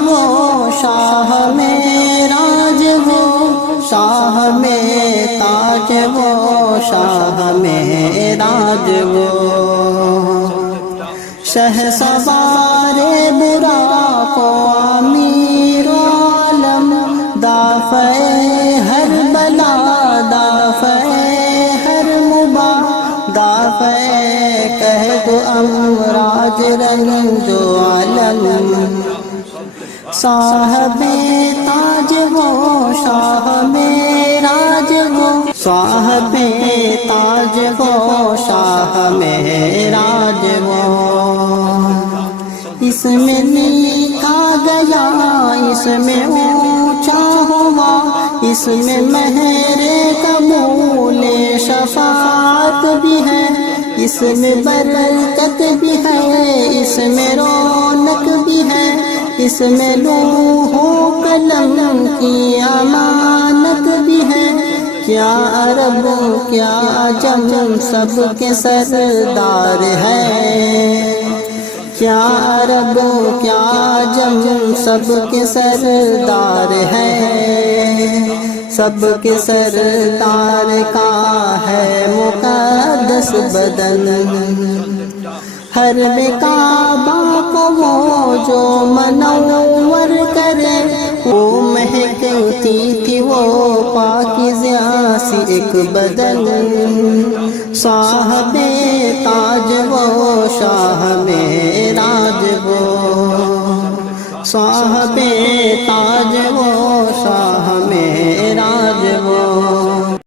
وہ شاہ میں راج وہ شاہ میں تاج وہ شاہ میں راج وہ شہسوار براق و امیر عالم دافع ہر بلا دافع ہر مبا دافع قہد امراض رنج و علم صاحب تاج وہ شاہ میں راج وہ صاحب تاج وہ شاہ میں راج وہ اس میں لکھا گیا اس میں اونچا ہوا اس میں مہر قبول شفاعت بھی ہے اس میں برکت بھی ہے اس میں رونق بھی ہے اس میں لوح و قلم کی امانت بھی ہے کیا عرب کیا عجم سب کے سردار ہے کیا عرب کیا عجم سب کے سردار ہے سب کے سردار کا ہے مقدس بدن ہر کعبہ کو وہ جو منور کرے وہ مہکتی تھی وہ پاکیزہ سی ایک بدن صاحب تاج وہ شاہ میں راج وہ صاحب تاج وہ شاہ میں